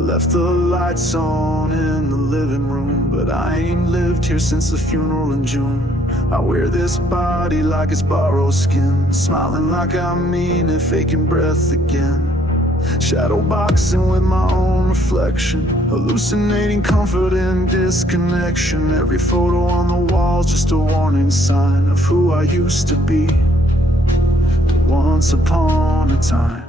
left the lights on in the living room, but I ain't lived here since the funeral in June. I wear this body like it's borrowed skin, smiling like I mean it, faking breath again. Shadow boxing with my own reflection, hallucinating comfort in disconnection. Every photo on the wall's just a warning sign of who I used to be once upon a time.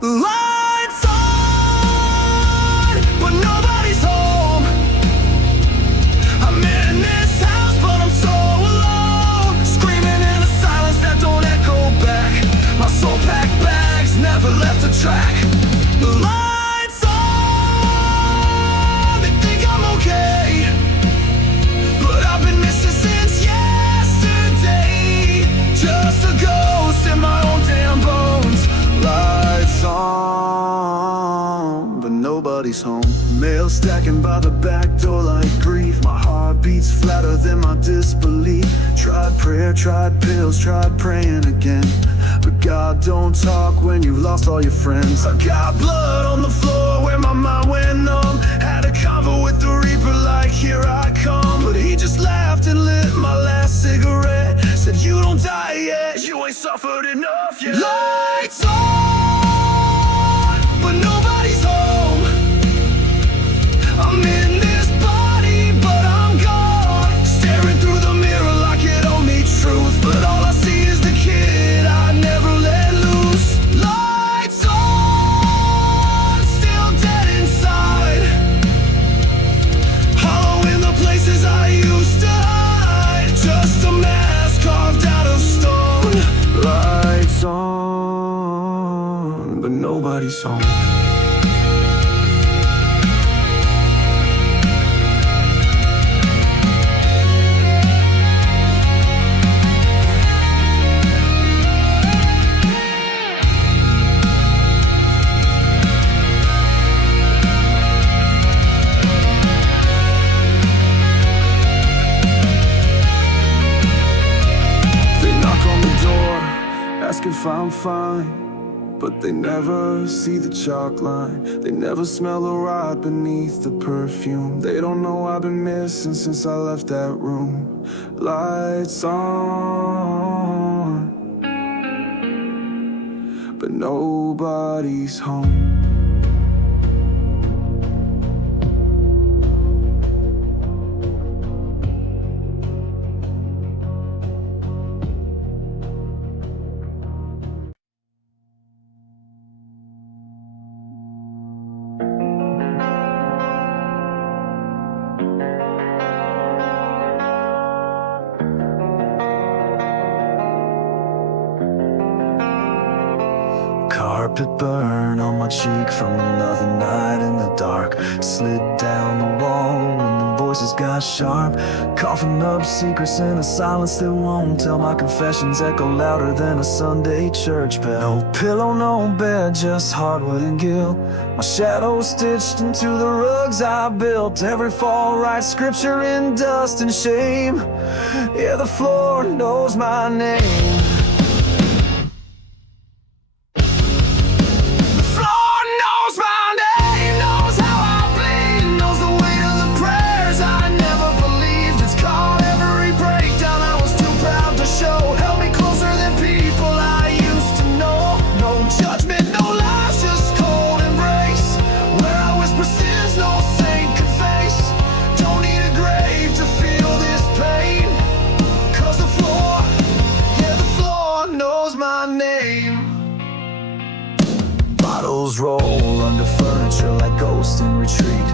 Lights on, but nobody's home. I'm in this house, but I'm so alone, screaming in a silence that don't echo back. My soul packed bags never left a track. Lights on, they think I'm okay, but I've been missing since yesterday. Just a ghost in my own damn bones. Lights on, but nobody's home. Mail stacking by the back door like grief. My heart beats flatter than my disbelief. Tried prayer, tried pills, tried praying again, but God don't talk when you've lost all your friends. I got blood on the floor where my mind went numb. Had a convo with the Reaper like here I come, but he just laughed and lit my last cigarette. Said you don't die yet, you ain't suffered enough yet. Lights on, but nobody's home. I'm in this body, but I'm gone, staring through the mirror like it owed me truth, but all I see is the kid I never let loose. Lights on, still dead inside, hollow in the places I used to hide. Just a mask carved out of stone. Lights on, but nobody's home. Ask if I'm fine, but they never see the chalk line. They never smell the rot beneath the perfume. They don't know I've been missing since I left that room. Lights on, but nobody's home. Carpet burn on my cheek from another night in the dark. Slid down the wall when the voices got sharp, coughing up secrets in a silence that won't tell. My confessions echo louder than a Sunday church bell. No pillow, no bed, just hardwood and guilt. My shadow stitched into the rugs I built. Every fall writes scripture in dust and shame. Yeah, the floor knows my name. Bottles roll under furniture like ghosts in retreat.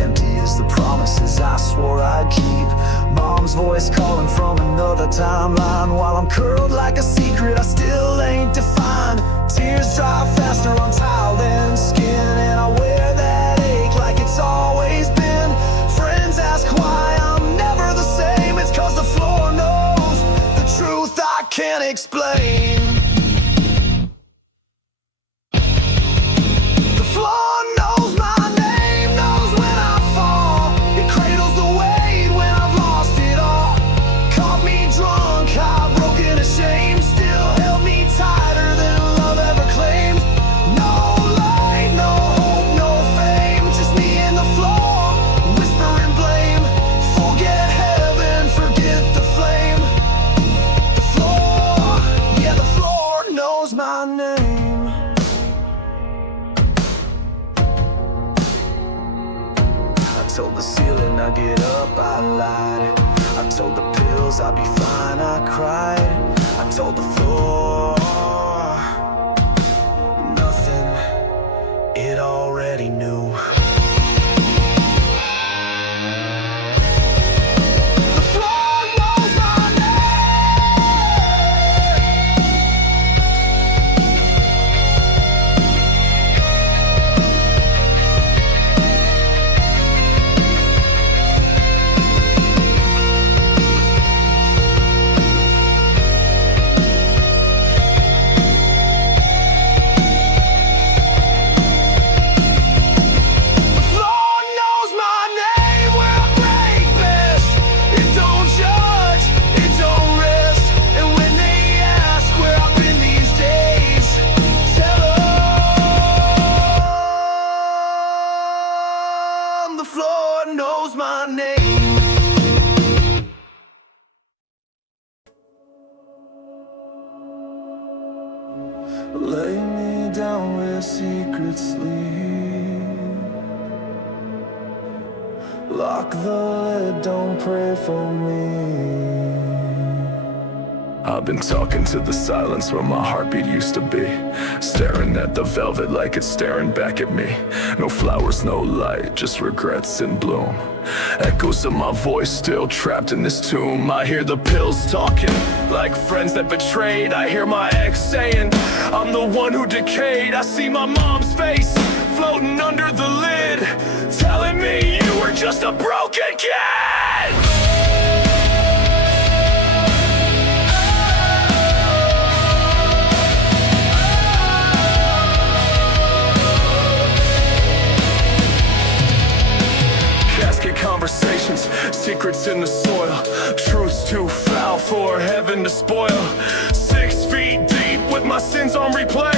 Empty as the promises I swore I'd keep. Mom's voice calling from another timeline, while I'm curled like a secret I still ain't defined. Tears dry faster on tile than skin, and I wear that ache like it's always been. Friends ask why I'm never the same. It's 'cause the floor knows the truth I can't explain. Still held me tighter than love ever claimed. No light, no told the ceiling I'd get up, I lied. I told the pills I'd be fine, I cried. I told the floor nothing, it already knew. The floor knows my name. Lay me down where secrets sleep. Lock the lid, don't pray for me. I've been talking to the silence where my heartbeat used to be, staring at the velvet like it's staring back at me. No flowers, no light, just regrets in bloom. Echoes of my voice still trapped in this tomb. I hear the pills talking like friends that betrayed. I hear my ex saying I'm the one who decayed. I see my mom's face floating under the lid, telling me you were just a broken kid. Conversations, secrets in the soil, truths too foul for heaven to spoil. 6 feet deep with my sins on replay,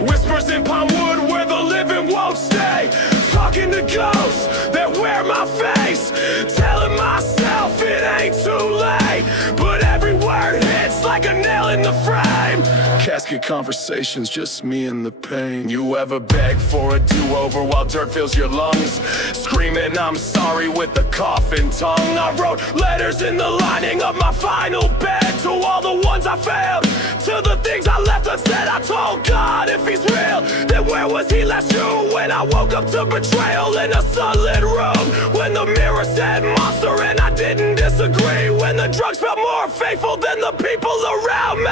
whispers in palm wood where the living won't stay. Talking to ghosts that wear my face, telling myself it ain't too late, but every word hits like a nail in the frame. Casket conversations, just me and the pain. You ever beg for a do-over while dirt fills your lungs, screaming I'm sorry with the coffin tongue? I wrote letters in the lining of my final bed, to all the ones I failed, to the things I left unsaid. I told God if he's real, then where was he last June, when I woke up to betrayal in a sunlit room, when the mirror said monster and I didn't disagree, when the drugs felt more faithful than the people around me.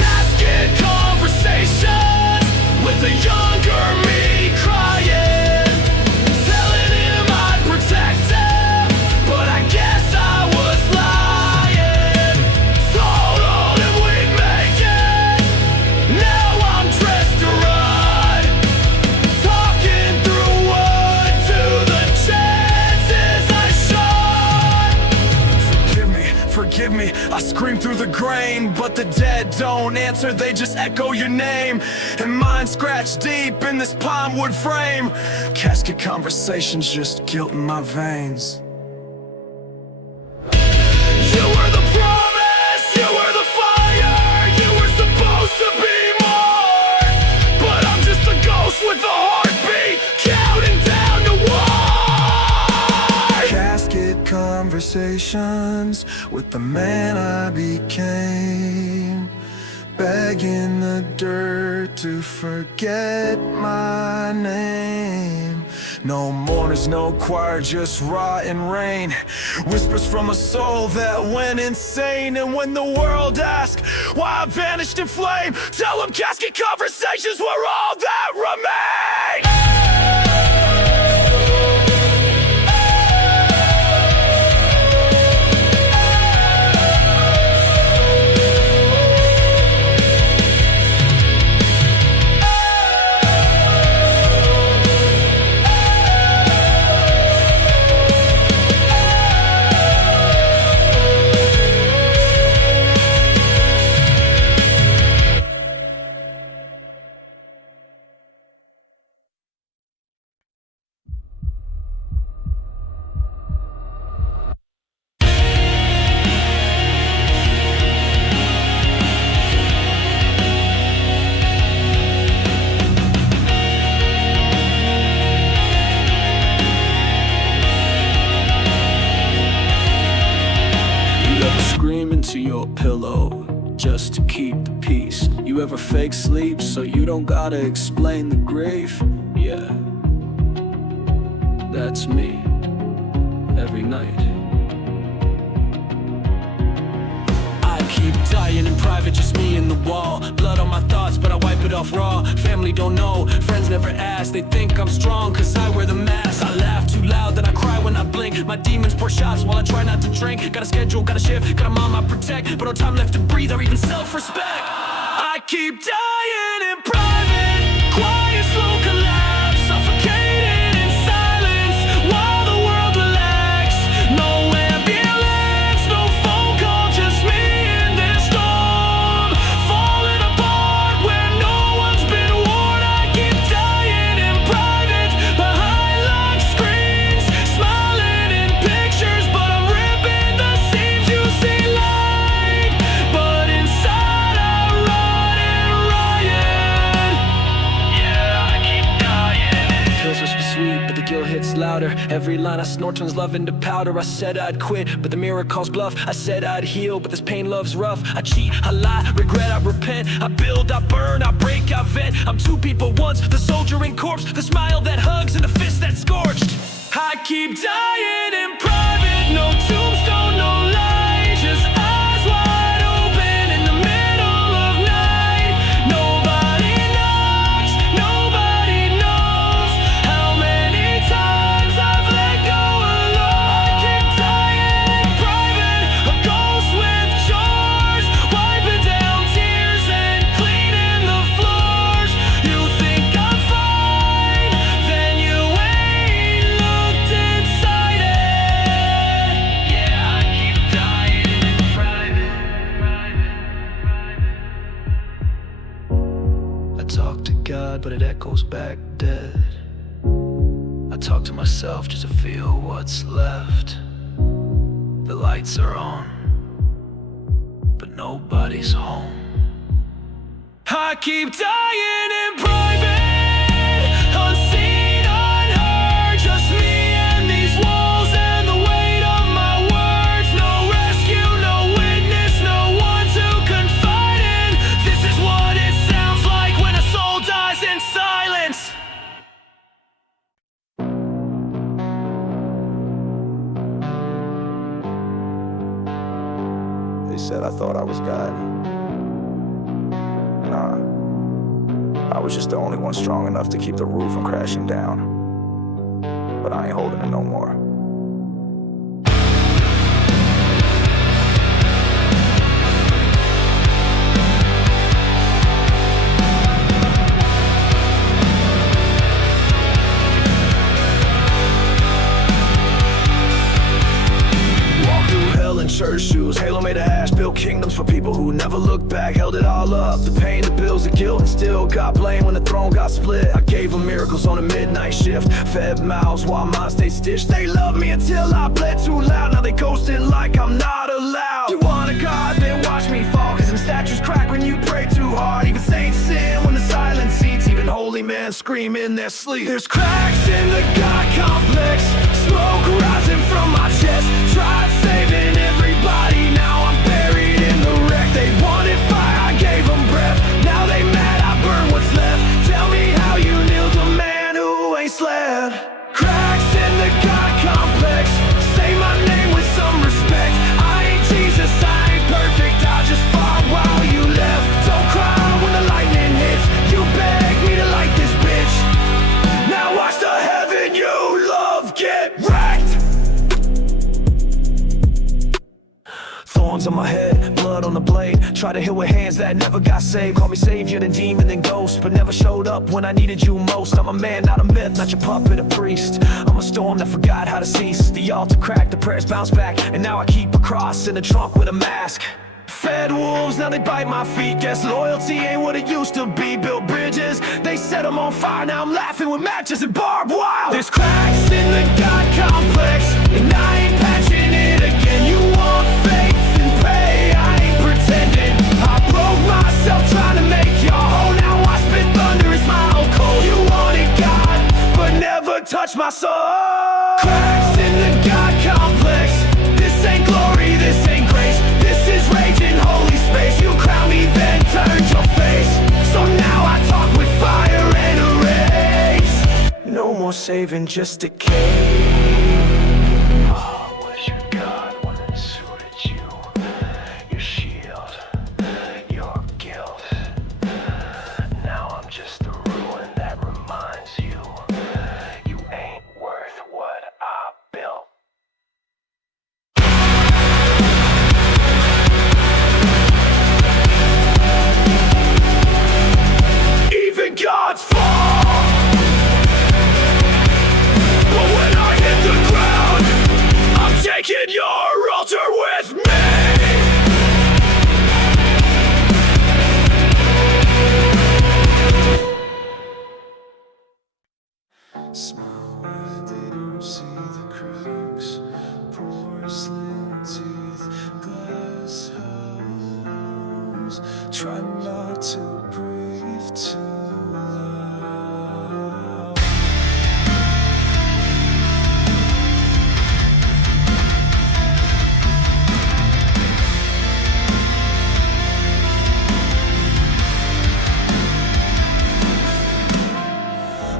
Casket conversations with a younger me crying, telling him I'd protect him, but I guess I was lying. Told him we'd make it, now I'm dressed to run, talking through wood to the chances I shot. Forgive me, I scream through the grain, but the dead don't answer, they just echo your name. And mine scratched deep in this palm wood frame. Casket conversations, just guilt in my veins. You were the promise, you were the fire, you were supposed to be more, but I'm just a ghost with a heartbeat, counting down to war. Casket conversations with the man I became, begging the dirt to forget my name. No mourners, no choir, just rotten rain, whispers from a soul that went insane. And when the world asks why I vanished in flame, tell them casket conversations were all that remain. you ever fake sleep so you don't gotta explain the grief? Yeah, that's me, every night. I keep dying in private, just me and the wall. Blood on my thoughts, but I wipe it off raw. Family don't know, friends never ask. They think I'm strong, cause I wear the mask. I laugh too loud, then I cry when I blink. My demons pour shots while I try not to drink. Got a schedule, got a shift, got a mom I protect, but no time left to breathe or even self-respect. I keep dying in private, quiet, slow collapse, suffocating in silence while the world relax. No ambulance, no phone call, just me in this storm, falling apart where no one's been warned. I keep dying in private, behind locked screens, smiling in pictures, but I'm ripping the seams. You see light, but inside I rot and riot. Yeah, I keep dying. Pills are sweet, but the guilt hits louder. Every line I snort turns love into powder. I said I'd quit, but the mirror calls bluff. I said I'd heal, but this pain love's rough. I cheat, I lie, regret, I repent. I build, I burn, I break, I vent. I'm two people once, the soldier and corpse, the smile that hugs and the fist that's scorched. I keep dying in private, no tombstone, no light, just eyes wide open in the middle of night. Nobody knocks, nobody knows how many times I've let go alone. I keep dying in private, a ghost with chores, wiping down tears and cleaning the floors. You think I'm fine, then you ain't looked inside it. Yeah, I keep dying in private. I talk to God, but it echoes back dead. I talk to myself just to feel what's left. The lights are on, but nobody's home. I keep dying in private, unseen, unheard, just me and these walls and the weight of my words. No rescue, no witness, no one to confide in. This is what it sounds like when a soul dies in silence. They said I thought I was God. Nah, I was just the only one strong enough to keep the roof from crashing down. But I ain't holding it no more. Walk through hell in church shoes, halo made of ash, built kingdoms for people who never looked back. Held it all up, the pain, the bills, the guilt, and still got blamed when the throne got split. I gave them miracles on a midnight shift, fed mouths while mine stayed stitched. They loved me until I bled too loud, now they ghosting like I'm not allowed. You want a God, then watch me fall, cause them statues crack when you pray too hard. Even saints sin when the silence seats, even holy men scream in their sleep. There's cracks in the God complex, smoke rising from my chest. Tried saving everybody, now I'm buried in the wreck. They wanted fire, I gave them breath. Now they mad, I burn what's left. Tell me how you kneeled a man who ain't slept. Cracks in the God complex, say my name with some respect. I ain't Jesus, I ain't perfect, I just fought while you left. Don't cry when the lightning hits, you beg me to light this bitch. Now watch the heaven you love get wrecked. Thorns on my head, blood on the blade. Try to heal with hands that never got saved. Call me savior, then demon, then ghost, but never showed up when I needed you most. I'm a man, not a myth, not your puppet, a priest. I'm a storm that forgot how to cease. The altar cracked, the prayers bounced back, and now I keep a cross in the trunk with a mask. Fed wolves, now they bite my feet. Guess loyalty ain't what it used to be. Built bridges, they set them on fire. Now I'm laughing with matches and barbed wire. There's cracks in the God complex, and I ain't patching it again. You want faith and pray, I ain't pretending. I broke myself trying to make you whole. Now I spit thunder, it's my own cold. You wanted God, but never touched my soul. Cracks in the God complex, this ain't glory, this ain't grace. This is rage in holy space. You crown me, then turned your face. saving just a cake. Was your God when it suited you? Your shield, your guilt. Now I'm just the ruin that reminds you you ain't worth what I built. Even gods fall. But when I hit the ground, I'm taking your altar with me. Smile where they don't see the cracks. Porcelain teeth, glass house. Try not to breathe too loud.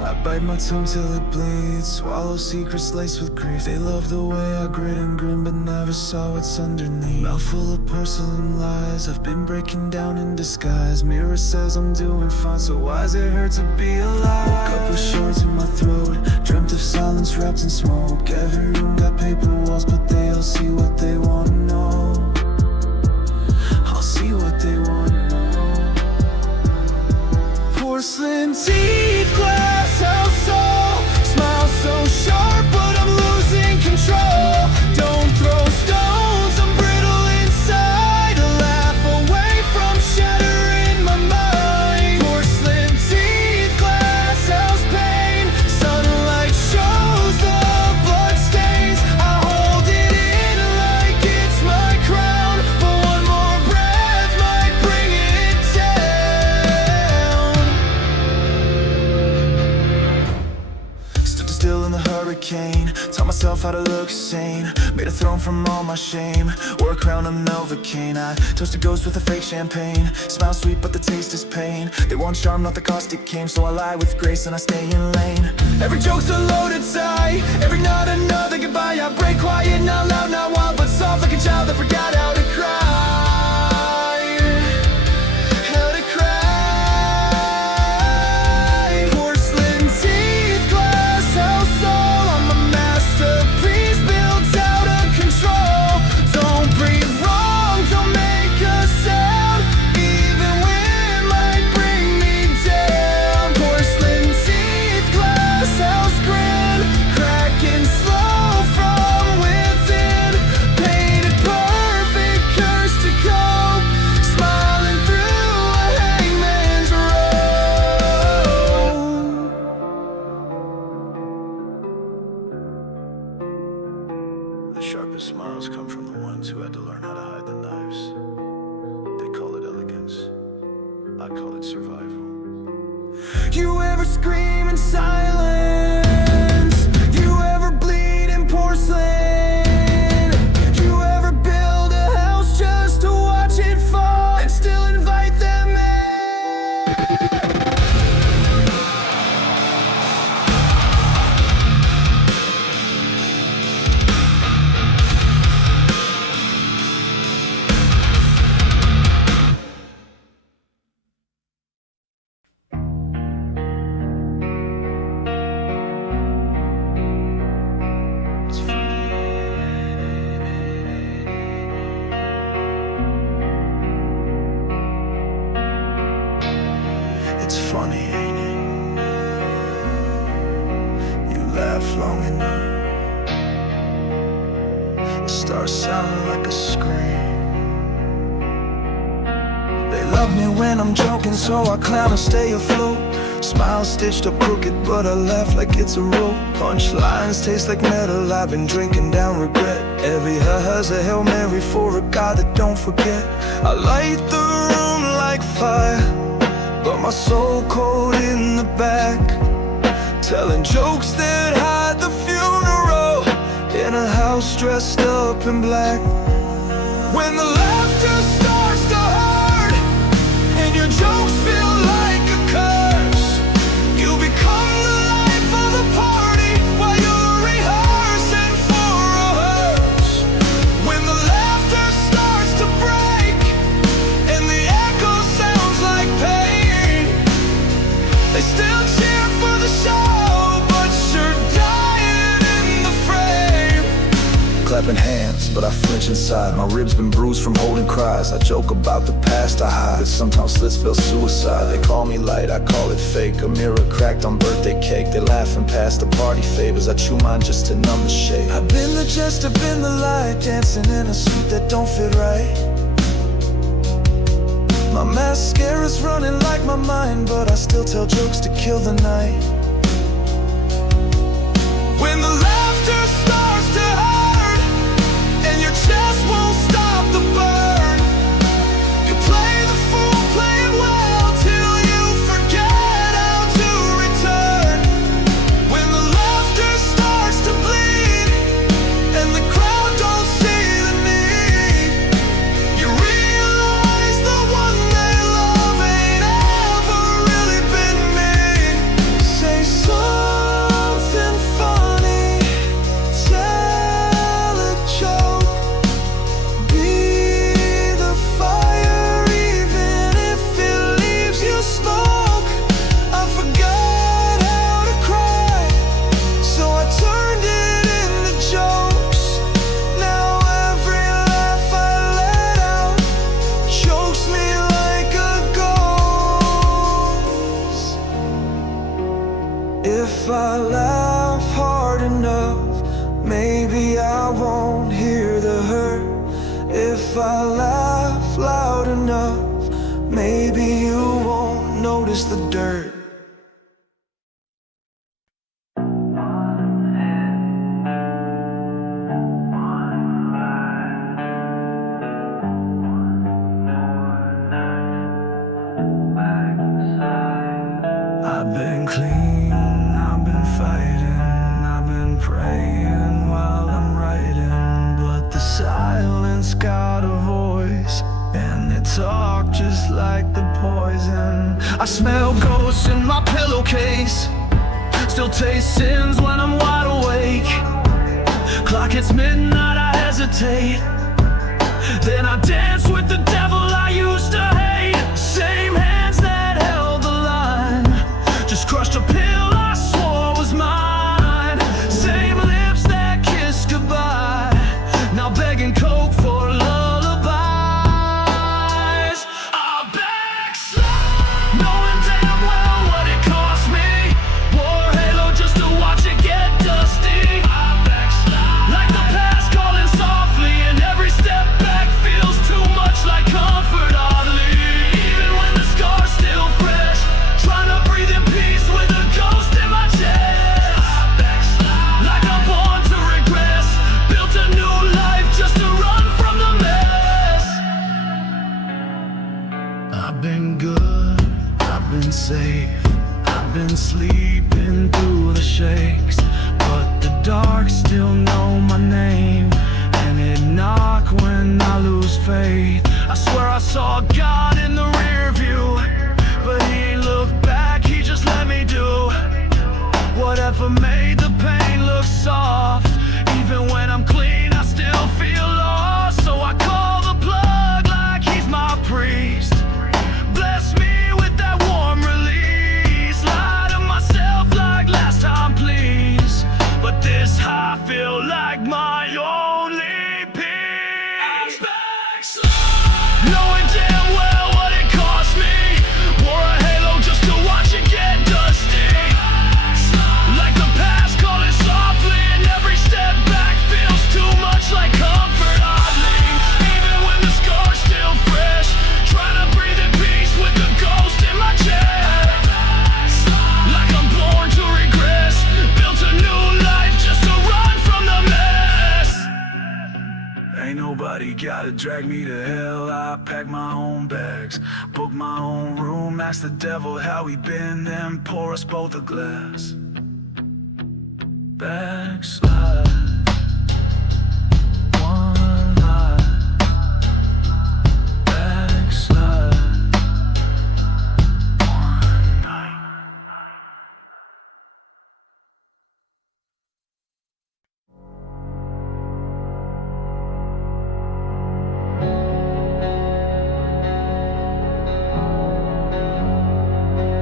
I bite my tongue till it bleeds, swallow secrets laced with grief. They love the way I grit and grin, but never saw what's underneath. Mouth full of porcelain lies, I've been breaking down in disguise. Mirror says I'm doing fine, so why's it hurt to be alive? Woke up with shards in my throat, dreamt of silence wrapped in smoke. Every room got paper walls, but they all see what they wanna know. I'll see what they wanna know. Porcelain teeth, glass house, soul. Smile so sharp, but I'm losing control. Don't throw stones, I'm brittle inside. A laugh away from shattering my mind. Porcelain teeth, glass house pain. Sunlight shows the blood stains. I hold it in like it's my crown, but one more breath might bring it down. Stood still in the hurricane, taught myself how to look sane. Made a throne from all my shame, wore a crown of Novocaine. I toast a ghost with a fake champagne. Smile sweet but the taste is pain. They want charm, not the cost it came, so I lie with grace and I stay in lane. Every joke's a loaded sigh, every nod another goodbye. I break quiet, not loud, not wild, but soft like a child that forgot how to cry. How to cry. Porcelain teeth, glass house, soul. I'm a masterpiece built out of control. Don't breathe wrong, don't make a sound. Even wind might bring me down. Porcelain teeth, glass house grin, cracking slow from within. Painted perfect, curse to cope, smiling through a hangman's robe. The sharpest smiles come from the ones who had to learn how to hide the knives. They call it elegance, I call it survival. You ever scream in silence? You ever bleed in porcelain? You ever build a house just to watch it fall and still invite them in? It's funny, ain't it? You laugh long enough, it starts sounding like a scream. They love me when I'm joking, so I clown and stay afloat. Smile stitched up crooked, but I laugh like it's a rope. Punchlines taste like metal, I've been drinking down regret. Every ha-ha's a Hail Mary for a God that don't forget. I light the room like fire, but my soul cold in the back. Telling jokes that hide the funeral in a house dressed up in black. When the laughter starts to hurt and your jokes feel like a curse, you become the life of the party. clapping hands, but I flinch inside. My ribs been bruised from holding cries. I joke about the past I hide, but sometimes slits spell suicide. They call me light, I call it fake. A mirror cracked on birthday cake. They laughing past the party favors. I chew mine just to numb the shade. I've been the jester, been the light, dancing in a suit that don't fit right. My mascara's running like my mind, but I still tell jokes to kill the night. When the laughter starts to hurt and your chest won't stop the burn, you play the fool, play it well till you forget how to return. When the laughter starts to bleed and the crowd don't see the need, you realize the one they love ain't ever really been me. Say something funny, tell a joke, be the fire even if it leaves you smoke. I forgot how to cry, so I turned it into jokes. Now every laugh I let out chokes me like a ghost. If I laugh hard enough, maybe I won't hear the hurt. If I laugh loud enough, maybe you won't notice the dirt. I've been clean, I've been fighting, I've been praying while I'm writing, but the silence got a voice, and they talk just like the poison. I smell ghosts in my pillowcase, still taste sins when I'm wide awake. Clock hits midnight, I hesitate, then I dance with the devil I used to hate. Same hands that held the line, just crushed a pill I swore was mine. Same lips that kissed goodbye, now begging coke for lullabies. I backslide, knowing damn well what it cost me. Wore a halo just to watch it get dusty. I backslide, like the past calling softly, and every step back feels too much like comfort oddly. Even when the scar's still fresh, trying to breathe in peace with a ghost in my chest. I backslide, like I'm born to regress, built a new life just to run from the mess. I've been good, I've been safe, I've been sleeping through the shakes, but the dark still know my name, and it knock when I lose faith. I swear I saw God in the rear view, but he ain't looked back, he just let me do whatever made the pain look soft. Even when I'm clean, I still feel lost, so I call the plug like he's my priest. Bless me with that warm release, lie to myself like last time please, but this high feel like my only peace. Knowing damn well what it cost me, wore a halo just to watch it get dusty. Like the past calling softly, and every step back feels too much like comfort oddly. Even when the scar's still fresh, trying to breathe in peace with the ghost in my chest. Like I'm born to regress, built a new life just to run from the mess. Ain't nobody gotta drag me to hell, I pack my own bags, book my own room, ask the devil how he been, then pour us both a glass. Backslide, one lie. Backslide, one night.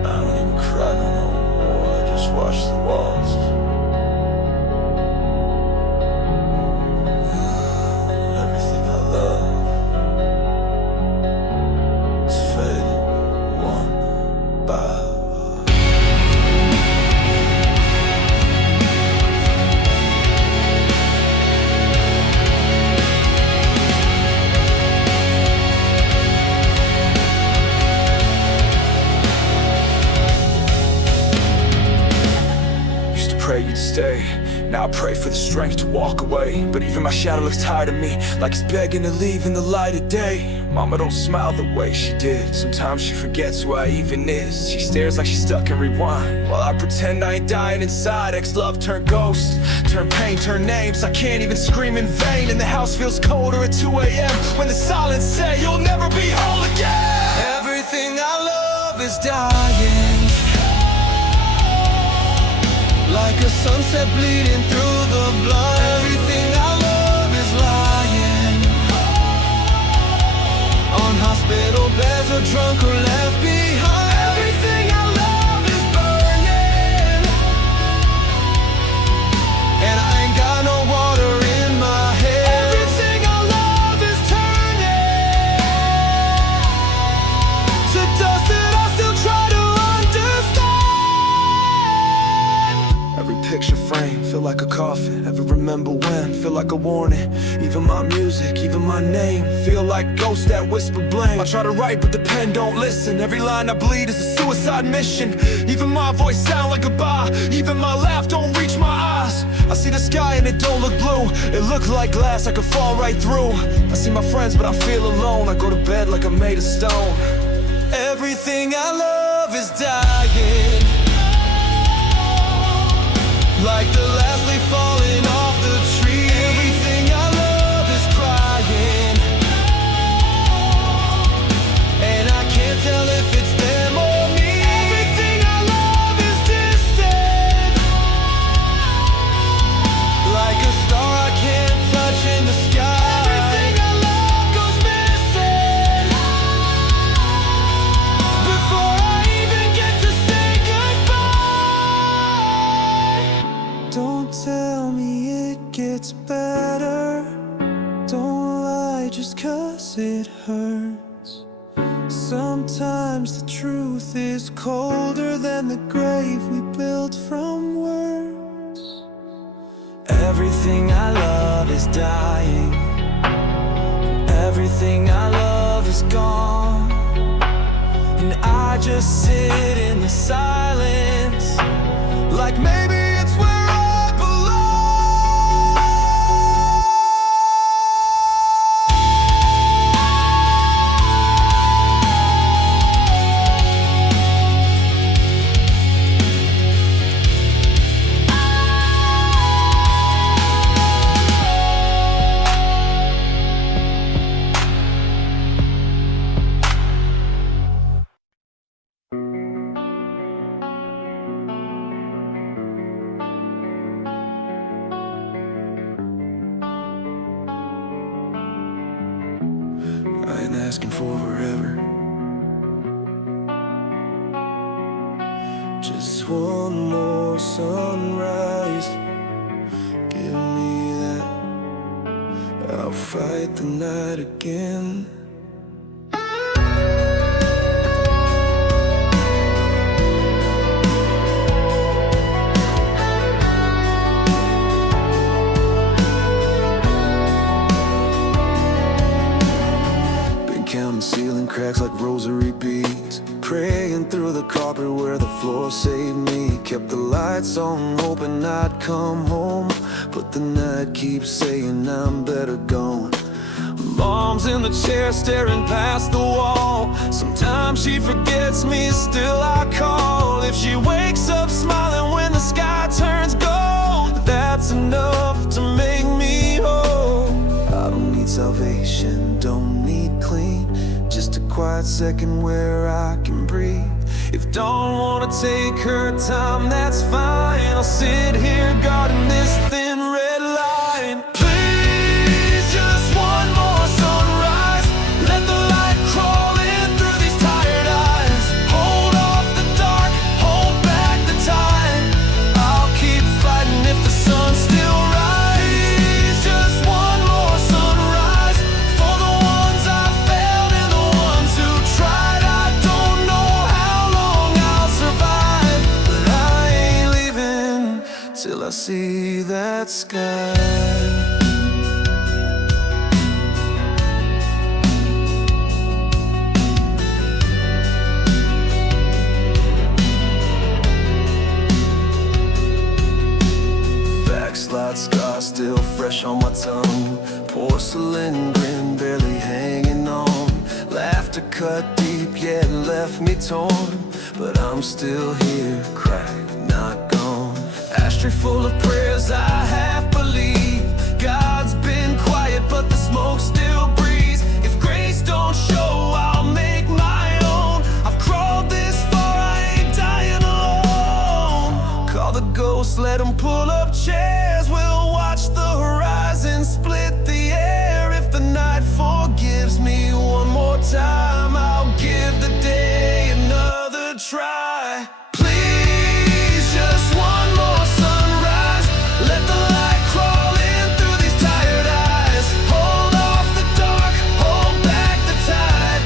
I don't even cry no more, I just watch the walls. strength to walk away. But even my shadow looks tired of me, like it's begging to leave in the light of day. Mama don't smile the way she did. Sometimes she forgets who I even is. She stares like she's stuck in rewind, while I pretend I ain't dying inside. Ex-love turned ghost, turned pain, turned names. I can't even scream in vain, and the house feels colder at 2 a.m. when the silence say you'll never be whole again. Everything I love is dying, like a sunset bleeding through the blood. Everything I love is lying on hospital beds or drunk or left behind. Everything I love is burning, and I ain't got no water in my head. Everything I love is turning to dust that I still try to understand. Every picture frame feel like a coffin. Ever remember when? Feel like a warning. Even my music, even my name feel like ghosts that whisper blame. I try to write but the pen don't listen. Every line I bleed is a suicide mission. Even my voice sound like a goodbye. Even my laugh don't reach my eyes. I see the sky and it don't look blue. It look like glass I could fall right through. I see my friends but I feel alone. I go to bed like I'm made of stone. Everything I love is dying, like the last leaf falling off the tree. Everything I love is crying, and I can't tell if it's them or me. Everything I love is distant, like a star I can't touch in the sky. Everything I love goes missing before I even get to say goodbye. Don't tell me it gets better. Don't lie just 'cause it hurts. Sometimes the truth is colder than the grave we built from words. Everything I love is dying, everything I love is gone, and I just sit in the silence, like maybe it's where I belong. I ain't asking for forever, just one more sunrise. Give me that, I'll fight the night again. Counting ceiling cracks like rosary beads, praying through the carpet where the floor saved me. Kept the lights on, hoping I'd come home, but the night keeps saying I'm better gone. Mom's in the chair staring past the wall. Sometimes she forgets me, still I call. If she wakes up smiling when the sky turns gold, that's enough to make me whole. I don't need salvation, don't need clean, just a quiet second where I can breathe. If don't wanna take her time, that's fine. I'll sit here guarding this thin red line. Please, just one more sunrise. Let the light crawl in through these tired eyes. Hold off the dark, hold back the tide. I'll keep fighting if the sun's still rise. Just one more sunrise for the ones I failed and the ones who tried. I don't know how long I'll survive, but I ain't leaving till I see that fresh on my tongue. Porcelain grin barely hanging on. Laughter cut deep, yeah, left me torn. But I'm still here, cracked, not gone. Ashtray full of prayers I half believe. God's been quiet, but the smoke still breathes. If grace don't show, I'll make my own. I've crawled this far, I ain't dying alone. Call the ghosts, let them pull up chairs. We'll watch the horizon split the air. If the night forgives me one more time, I'll give the day another try. Please, just one more sunrise. Let the light crawl in through these tired eyes. Hold off the dark, hold back the tide.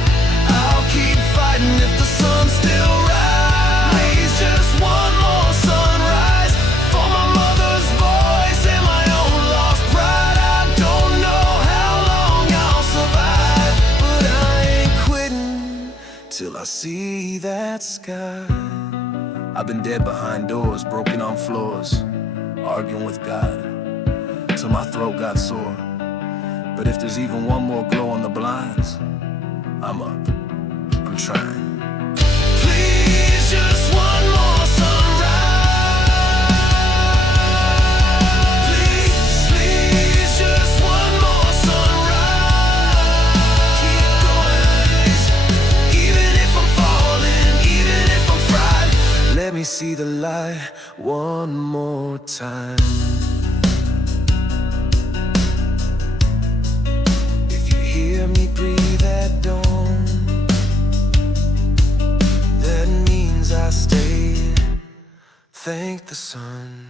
I'll keep fighting if the sun still rises. Please, just one more sunrise. For my mother's voice and my own lost pride. I don't know how long I'll survive, but I ain't quitting till I see that sky. I've been dead behind doors, broken on floors, arguing with God, till my throat got sore. But if there's even one more glow on the blinds, I'm up, I'm trying. Please, just one more sunrise. Please, please, just one more sunrise. Keep going, even if I'm falling, even if I'm fried. Let me see the light one more time. If you hear me breathe at dawn, that means I stayed. Thank the sun.